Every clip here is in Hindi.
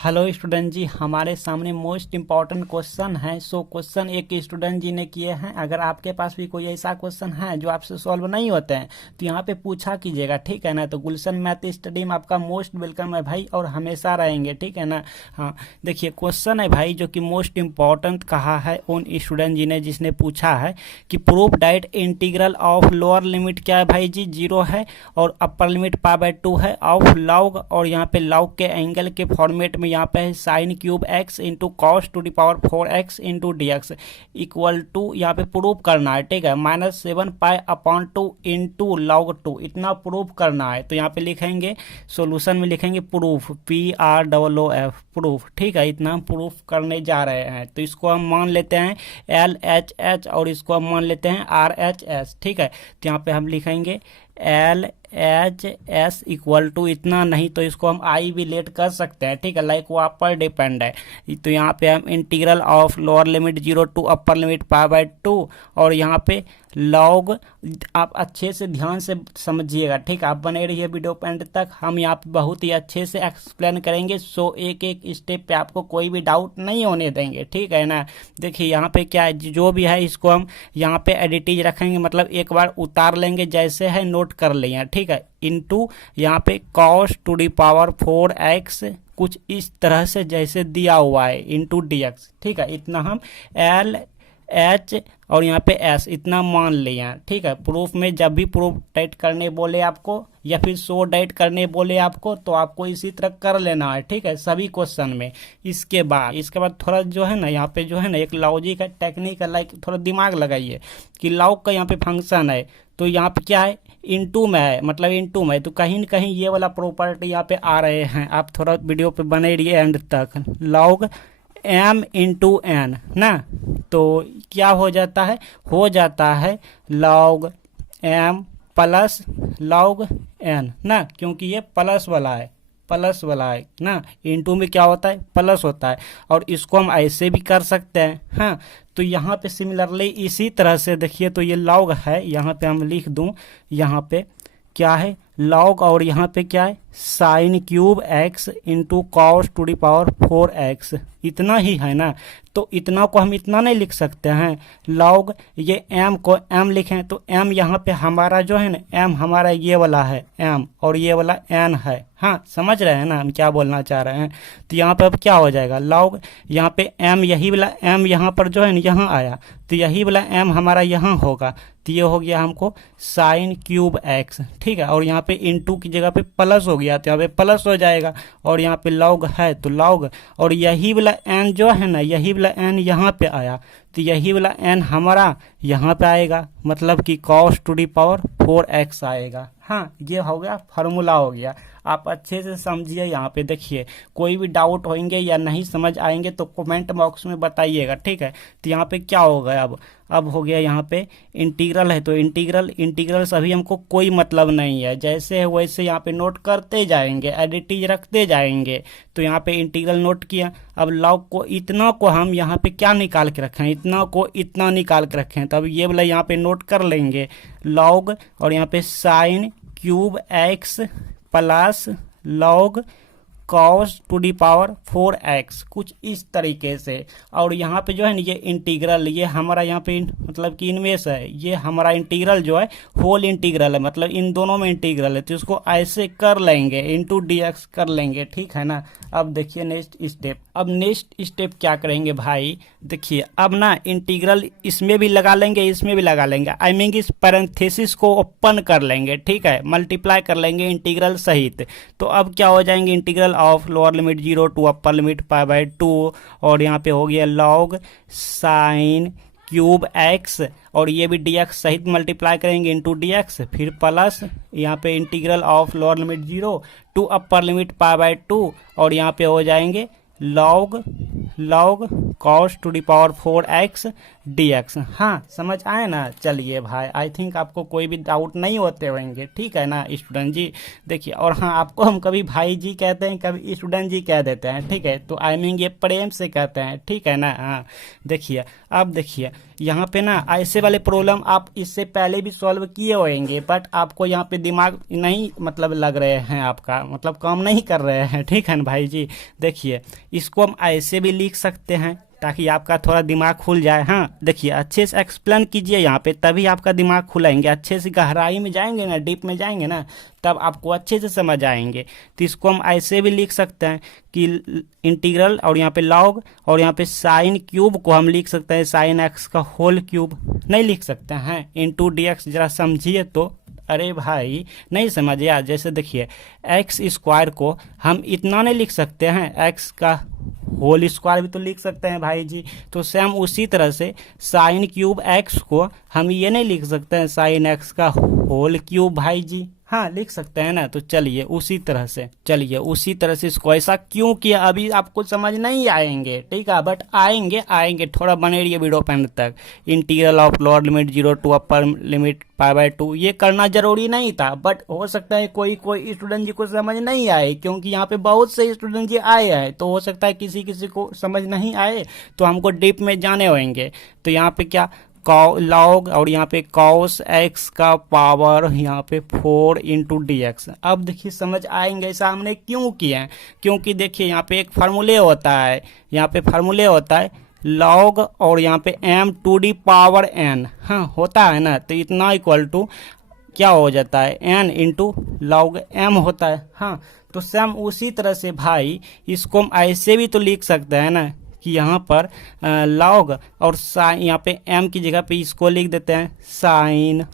हेलो स्टूडेंट जी, हमारे सामने मोस्ट इम्पॉर्टेंट क्वेश्चन है। सो क्वेश्चन एक स्टूडेंट जी ने किए हैं। अगर आपके पास भी कोई ऐसा क्वेश्चन है जो आपसे सॉल्व नहीं होते हैं तो यहाँ पे पूछा कीजिएगा, ठीक है ना। तो गुलशन मैथ स्टडी में आपका मोस्ट वेलकम है भाई, और हमेशा रहेंगे, ठीक है ना। हाँ, देखिए क्वेश्चन है भाई जो कि मोस्ट इम्पॉर्टेंट कहा है उन स्टूडेंट जी ने, जिसने पूछा है कि proof diet integral of lower limit क्या है भाई जी, 0 है, और अपर लिमिट π/2 है ऑफ लॉग, और यहाँ पे लॉग के एंगल के फॉर्मेट में यहाँ पे है sine cube x into cos to the power 4x into d x equal to, यहाँ पे प्रूफ करना है, ठीक है, -7π/2 इंटू लॉग 2, इतना प्रूफ करना है। तो यहाँ पे लिखेंगे सॉल्यूशन में, लिखेंगे प्रूफ, PROOF प्रूफ, ठीक है, इतना हम प्रूफ करने जा रहे हैं। तो इसको हम मान लेते हैं LHH और इसको हम मान लेते हैं RHS, ठीक है। तो यहाँ पे हम लिखेंगे LHS इक्वल टू, इतना नहीं तो इसको हम आई भी लेट कर सकते हैं, ठीक है, लाइक वो आप पर डिपेंड है। तो यहाँ पे हम integral of lower limit 0 to upper limit π/2, और यहाँ पे लॉग, आप अच्छे से ध्यान से समझिएगा, ठीक है, आप बने रहिए वीडियो एंड तक, हम यहाँ पे बहुत ही अच्छे से एक्सप्लेन करेंगे। सो एक एक स्टेप पे आपको कोई भी डाउट नहीं होने देंगे, ठीक है ना। देखिए यहाँ पे क्या है, जो भी है इसको हम यहाँ पे एडिटिज रखेंगे, मतलब एक बार उतार लेंगे, जैसे है नोट कर लेंगे, ठीक है, इनटू यहाँ पे cos to the power 4x, कुछ इस तरह से जैसे दिया हुआ है, इंटू dx, ठीक है। इतना हम LH और यहाँ पे S इतना मान लिया, ठीक है। प्रूफ में जब भी प्रूफ डाइट करने बोले आपको या फिर शो डाइट करने बोले आपको, तो आपको इसी तरह कर लेना है, ठीक है, सभी क्वेश्चन में। इसके बाद थोड़ा जो है ना, यहाँ पे जो है ना एक लॉजिक है, टेक्निक है, लाइक थोड़ा दिमाग लगाइए कि लॉग का यहाँ पे फंक्शन है, तो यहाँ पे क्या है, इनटू में है, मतलब इनटू में, तो कहीं न कहीं ये वाला प्रॉपर्टी यहाँ पे आ रहे हैं। आप थोड़ा वीडियो पे बने रहिए एंड तक। लॉग m इंटू एन ना, तो क्या हो जाता है log m plus log n ना, क्योंकि ये प्लस वाला है ना, इनटू में क्या होता है, प्लस होता है। और इसको हम ऐसे भी कर सकते हैं, हाँ। तो यहाँ पे सिमिलरली इसी तरह से देखिए, तो ये log है, यहाँ पे हम लिख दूं, यहाँ पे क्या है log, और यहाँ पे क्या है sine cube x into cos to the power 4x, इतना ही है ना। तो इतना को हम इतना नहीं लिख सकते हैं, log ये m को m लिखें, तो m यहाँ पे हमारा जो है ना, m हमारा ये वाला है m, और ये वाला n है, हाँ, समझ रहे हैं ना हम क्या बोलना चाह रहे हैं। तो यहाँ पे अब क्या हो जाएगा, log यहाँ पे m, यही वाला m यहाँ पर जो है ना यहाँ आया, तो यही वाला m हमारा यहाँ होगा, तो ये हो गया हमको साइन क्यूब x, ठीक है। और यहाँ पे इनटू की जगह पे प्लस हो गया, तो यहाँ पे प्लस हो जाएगा, और यहाँ पे log है तो log, और यही वाला n जो है ना, यही वाला n यहाँ पे आया, तो यही वाला n हमारा यहाँ पे आएगा, मतलब कि cos to the power 4x आएगा। हाँ, ये हो गया, फार्मूला हो गया। आप अच्छे से समझिए, यहाँ पे देखिए, कोई भी डाउट होंगे या नहीं समझ आएंगे तो कमेंट बॉक्स में बताइएगा, ठीक है। तो यहाँ पे क्या हो गया, अब हो गया यहाँ पे इंटीग्रल है, तो इंटीग्रल से अभी हमको कोई मतलब नहीं है, जैसे है वैसे यहाँ पे नोट करते जाएंगे, एडिटिज रखते जाएंगे। तो यहाँ पे इंटीग्रल नोट किया, अब लॉग को इतना को हम यहाँ पे क्या निकाल के रखें, इतना को इतना निकाल के रखें, तो अब ये वाला यहाँ पे नोट कर लेंगे लॉग, और यहाँ पे sine cube x plus log cos to the power 4x, कुछ इस तरीके से। और यहाँ पे जो है ना ये इंटीग्रल, ये हमारा यहाँ पे मतलब कि इनमें से है, ये हमारा इंटीग्रल जो है होल इंटीग्रल है, मतलब इन दोनों में इंटीग्रल है, तो इसको ऐसे कर लेंगे, इंटू dx कर लेंगे, ठीक है ना। अब देखिए नेक्स्ट स्टेप क्या करेंगे भाई, देखिए अब ना इंटीग्रल इसमें भी लगा लेंगे, इसमें भी लगा लेंगे, आई मीन इस पैरेंथेसिस को ओपन कर लेंगे, ठीक है, मल्टीप्लाई कर लेंगे इंटीग्रल सहित। तो अब क्या हो जाएंगे, integral of lower limit 0 to upper limit π/2, और यहाँ पे हो गया log साइन क्यूब x, और ये भी dx सहित मल्टीप्लाई करेंगे इंटू dx, फिर प्लस यहाँ पे integral of lower limit 0 to upper limit π/2, और यहाँ पे हो जाएंगे log cos to the power 4x dx। हाँ समझ आए ना। चलिए भाई, आई थिंक आपको कोई भी डाउट नहीं होते होंगे, ठीक है ना स्टूडेंट जी। देखिए, और हाँ, आपको हम कभी भाई जी कहते हैं, कभी स्टूडेंट जी कह देते हैं, ठीक है, तो आई मीन ये प्रेम से कहते हैं, ठीक है ना। हाँ देखिए, अब देखिए यहाँ पे ना ऐसे वाले प्रॉब्लम आप इससे पहले भी सॉल्व किए होंगे, बट आपको यहाँ पे दिमाग नहीं मतलब लग रहे हैं, आपका मतलब काम नहीं कर रहे हैं, ठीक है ना भाई जी। देखिए, इसको हम ऐसे भी लिख सकते हैं ताकि आपका थोड़ा दिमाग खुल जाए। हाँ देखिए, अच्छे से एक्सप्लेन कीजिए यहाँ पे, तभी आपका दिमाग खुलेंगे। अच्छे से गहराई में जाएंगे ना, डीप में जाएंगे ना, तब आपको अच्छे से समझ आएंगे। तो इसको हम ऐसे भी लिख सकते हैं कि इंटीग्रल और यहाँ पे लॉग और यहाँ पे साइन क्यूब को हम लिख सकते हैं साइन एक्स का होल क्यूब। नहीं लिख सकते हैं इंटू डी एक्स, जरा समझिए तो। अरे भाई नहीं समझ यार। जैसे देखिए, एक्स स्क्वायर को हम इतना नहीं लिख सकते हैं, एक्स का होल स्क्वायर भी तो लिख सकते हैं भाई जी। तो सेम उसी तरह से साइन क्यूब एक्स को हम ये नहीं लिख सकते हैं साइन एक्स का होल क्यूब भाई जी। हाँ लिख सकते हैं ना। तो चलिए उसी तरह से इसको ऐसा क्यों किया अभी आपको समझ नहीं आएंगे, ठीक है, बट आएंगे थोड़ा बने रहिए वीडियो पे अंत तक। Integral of lower limit 0 to upper limit π/2 ये करना जरूरी नहीं था, बट हो सकता है कोई स्टूडेंट जी को समझ नहीं आए, क्योंकि यहाँ पे बहुत से स्टूडेंट जी आए हैं, तो हो सकता है किसी को समझ नहीं आए, तो हमको डीप में जाने होंगे। तो यहाँ पे क्या लॉग और यहाँ पे कॉस एक्स का पावर यहाँ पे 4 इंटू डी एक्स। अब देखिए समझ आएंगे ऐसा हमने क्यों किया है, क्योंकि देखिए यहाँ पे एक फार्मूले होता है, लॉग और यहाँ पे m to the power n। हाँ होता है ना, तो इतना इक्वल टू क्या हो जाता है, n इंटू लॉग m होता है। हाँ तो सेम उसी तरह से भाई इसको हम ऐसे भी तो लिख सकते हैं ना कि यहाँ पर लॉग और साइन, यहाँ पे m की जगह पे इसको लिख देते हैं साइन।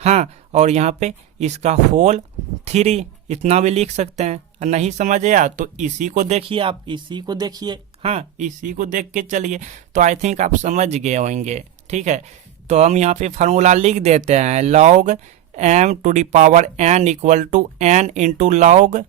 हाँ और यहाँ पे इसका होल 3 इतना भी लिख सकते हैं। नहीं समझे यार तो इसी को देखिए, आप इसी को देखिए। हाँ इसी को देख के चलिए, तो आई थिंक आप समझ गए होंगे, ठीक है। तो हम यहाँ पे फार्मूला लिख देते हैं, log m to the power n equal to n into log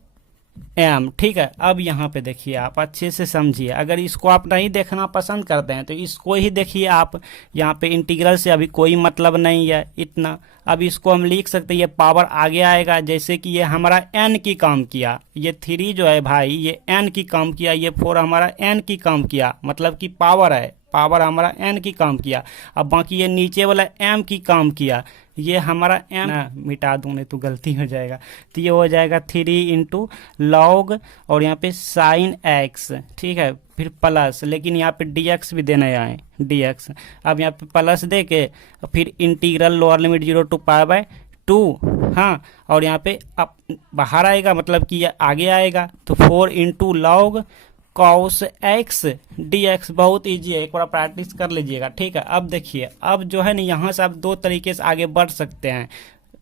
m, ठीक है। अब यहाँ पे देखिए, आप अच्छे से समझिए। अगर इसको आप नहीं देखना पसंद करते हैं तो इसको ही देखिए आप। यहाँ पे इंटीग्रल से अभी कोई मतलब नहीं है इतना। अब इसको हम लिख सकते हैं, ये पावर आगे आएगा, जैसे कि ये हमारा n की काम किया, ये 3 जो है भाई ये n की काम किया, ये 4 हमारा n की काम किया, मतलब कि पावर है, पावर हमारा n की काम किया। अब बाकी ये नीचे वाला m की काम किया, ये हमारा m मिटा दूँ नहीं तो गलती हो जाएगा। तो ये हो जाएगा 3 इंटू लॉग और यहाँ पे साइन एक्स, ठीक है, फिर प्लस, लेकिन यहाँ पे dx भी देना है dx। अब यहाँ पे प्लस दे के फिर इंटीग्रल लोअर लिमिट 0 टू π/2। हाँ और यहाँ पे अब बाहर आएगा, मतलब कि ये आगे आएगा, तो 4 into log cos x D x. बहुत ईजी है, एक बार प्रैक्टिस कर लीजिएगा, ठीक है। अब देखिए, अब जो है ना यहाँ से आप 2 तरीके से आगे बढ़ सकते हैं।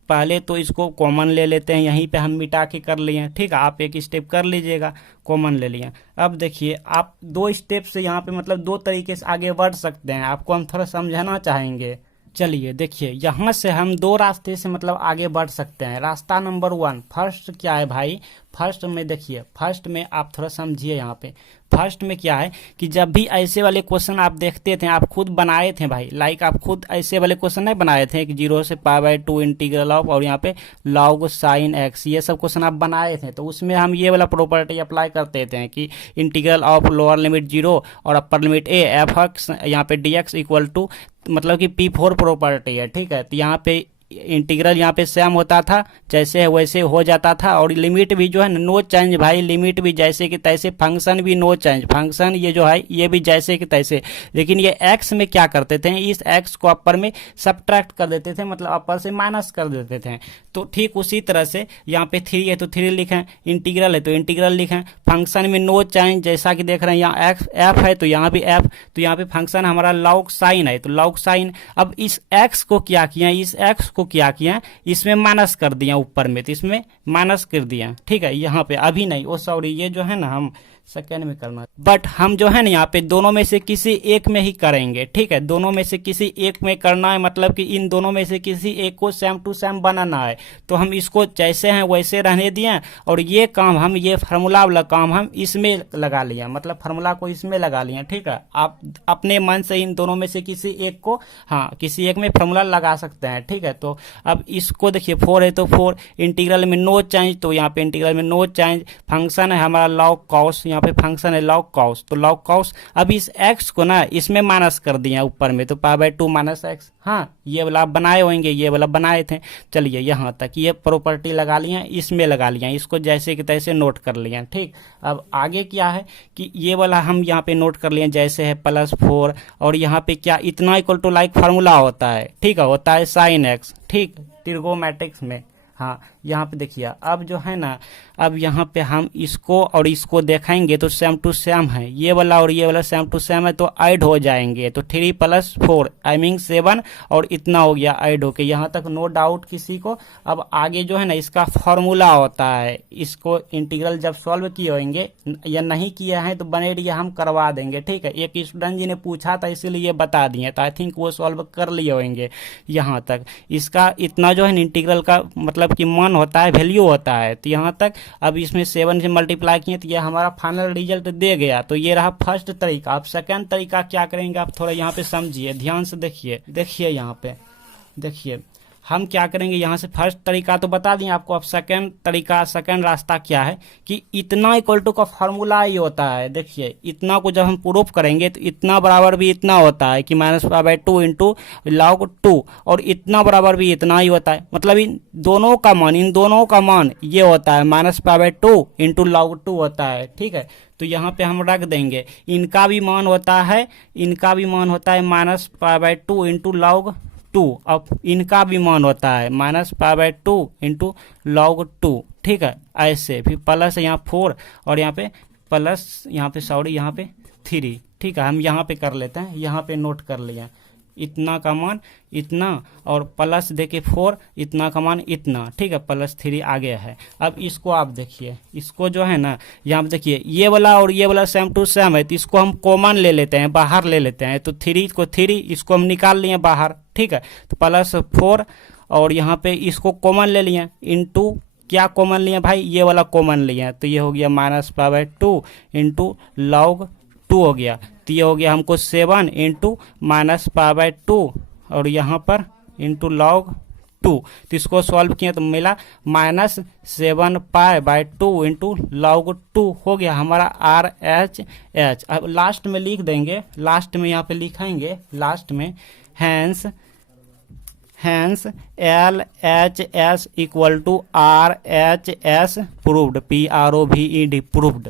पहले तो इसको कॉमन ले लेते हैं, यहीं पे हम मिटा के कर लिए, ठीक है। आप एक स्टेप कर लीजिएगा, कॉमन ले लिया। अब देखिए, आप 2 स्टेप से यहाँ पे मतलब 2 तरीके से आगे बढ़ सकते हैं, आपको हम थोड़ा समझाना चाहेंगे। चलिए देखिए, यहाँ से हम 2 रास्ते से मतलब आगे बढ़ सकते हैं। रास्ता नंबर 1 फर्स्ट क्या है भाई, फर्स्ट में देखिए, फर्स्ट में आप थोड़ा समझिए। यहाँ पे फर्स्ट में क्या है कि जब भी ऐसे वाले क्वेश्चन आप देखते थे, आप खुद बनाए थे भाई, लाइक आप खुद ऐसे वाले क्वेश्चन नहीं बनाए थे कि 0 से π/2 इंटीग्रल ऑफ और यहाँ पे लॉग साइन एक्स, ये सब क्वेश्चन आप बनाए थे। तो उसमें हम ये वाला प्रॉपर्टी अप्लाई करते थे कि इंटीग्रल ऑफ लोअर लिमिट 0 और upper limit a F x यहाँ पे डी एक्स इक्वल टू, मतलब कि P4 प्रॉपर्टी है, ठीक है। तो यहाँ पे इंटीग्रल यहाँ पे सेम होता था, जैसे है वैसे हो जाता था, और लिमिट भी जो है नो चेंज भाई, लिमिट भी जैसे कि तैसे, फंक्शन भी नो चेंज, फंक्शन ये जो है ये भी जैसे कि तैसे। लेकिन ये एक्स में क्या करते थे, इस एक्स को अपर में सब्ट्रैक्ट कर देते थे, मतलब अपर से माइनस कर देते थे। तो ठीक उसी तरह से यहाँ पे 3 है तो 3 लिखें, इंटीग्रल है तो इंटीग्रल लिखें, फंक्शन में नो चेंज, जैसा कि देख रहे हैं यहाँ एफ है तो यहाँ भी एफ, तो यहाँ पे फंक्शन हमारा लॉग साइन है तो लॉग साइन। अब इस एक्स को क्या किया, इस एक्स को क्या किया, इसमें माइनस कर दिया ऊपर में, तो इसमें माइनस कर दिया, ठीक है। यहाँ पे अभी नहीं, ओ सॉरी, ये जो है ना हम सेकेंड में करना, बट हम जो है ना यहाँ पे दोनों में से किसी एक में ही करेंगे, ठीक है। दोनों में से किसी एक में करना है, मतलब कि इन दोनों में से किसी एक को सेम टू सेम बनाना है। तो हम इसको जैसे हैं वैसे रहने दिए, और ये काम हम, ये फार्मूला वाला काम हम इसमें लगा लिया, मतलब फार्मूला को इसमें लगा लिया, ठीक है। आप अपने मन से इन दोनों में से किसी एक को, हाँ, किसी एक में फार्मूला लगा सकते हैं, ठीक है। तो अब इसको देखिए, 4 है तो 4, इंटीग्रल में नो चेंज, तो यहाँ पे इंटीग्रल में नो चेंज, फंक्शन है हमारा लॉग कॉस, यहाँ पे फंक्शन है लॉग कॉस, तो लॉग कॉस, अब इस x को ना इसमें माइनस कर दिया ऊपर में, तो π/2 माइनस एक्स, हाँ, ये वाला आप बनाए होंगे, ये वाला बनाए थे। चलिए यहाँ तक ये प्रॉपर्टी लगा लिया, इसमें लगा लिया, इसको जैसे कि तैसे नोट कर लिया, ठीक। अब आगे क्या है कि ये वाला हम यहाँ पे नोट कर लिए, जैसे है +4, और यहाँ पे क्या, इतना इक्वल टू लाइक फार्मूला होता है, ठीक है, होता है sin x, ठीक, ट्रिगोमेट्रिक्स में। हाँ, यहाँ पे देखिए, अब जो है ना, अब यहाँ पे हम इसको और इसको देखेंगे तो सेम टू सेम है, ये वाला और ये वाला सेम टू सेम है, तो ऐड हो जाएंगे, तो 3 + 4 आई मीन 7, और इतना हो गया ऐड होके, यहाँ तक नो डाउट किसी को। अब आगे जो है ना इसका फॉर्मूला होता है, इसको इंटीग्रल जब सॉल्व किए होंगे या नहीं किए हैं तो बने रहिए, हम करवा देंगे, ठीक है। एक स्टूडेंट जी ने पूछा था इसीलिए बता दिए, तो आई थिंक वो सॉल्व कर लिए होंगे। यहाँ तक इसका इतना जो है इंटीग्रल का मतलब कि मान होता है, वैल्यू होता है, तो यहाँ तक। अब इसमें 7 से मल्टीप्लाई किए तो ये हमारा फाइनल रिजल्ट दे गया, तो ये रहा फर्स्ट तरीका। अब सेकंड तरीका क्या करेंगे, आप थोड़ा यहाँ पे समझिए, ध्यान से देखिए यहाँ पे देखिए, हम क्या करेंगे यहाँ से। फर्स्ट तरीका तो बता दिए आपको, अब सेकंड तरीका, सेकंड रास्ता क्या है कि इतना इक्वल टू का फार्मूला ही होता है। देखिए इतना को जब हम प्रूफ करेंगे तो इतना बराबर भी इतना होता है कि -π/2 इंटू log 2, और इतना बराबर भी इतना ही होता है, मतलब इन दोनों का मान ये होता है -π/2 इंटू log 2 होता है, ठीक है। तो यहाँ पे हम रख देंगे, इनका भी मान होता है -π/2 इंटू log 2, अब इनका भी मान होता है -π/2 इंटू log 2, ठीक है। ऐसे फिर प्लस यहाँ 4, और यहाँ पे प्लस, यहाँ पे 3, ठीक है। हम यहाँ पे कर लेते हैं, यहाँ पे नोट कर लिया, इतना का मान इतना, और प्लस देके 4, इतना का मान इतना, ठीक है, +3 आगे है। अब इसको आप देखिए, इसको जो है ना, यहाँ पे देखिए ये वाला और ये वाला सेम टू सेम है, तो इसको हम कॉमन ले लेते हैं, बाहर ले लेते हैं, तो 3 को 3 इसको हम निकाल लिए बाहर, ठीक है। तो +4, और यहाँ पे इसको कॉमन ले लिए, इंटू क्या कॉमन लिए भाई, ये वाला कॉमन लिए, तो ये हो गया -π/2 इंटू log 2 हो गया, तो ये हो गया हमको 7 इंटू -π/2, और यहाँ पर इंटू log 2, तो इसको सॉल्व किया तो मिला -7π/2 इंटू log 2 हो गया हमारा RHH। अब लास्ट में लिख देंगे, लास्ट में यहाँ पे लिखेंगे, लास्ट में hence LHS equal to RHS proved, PROVED proved.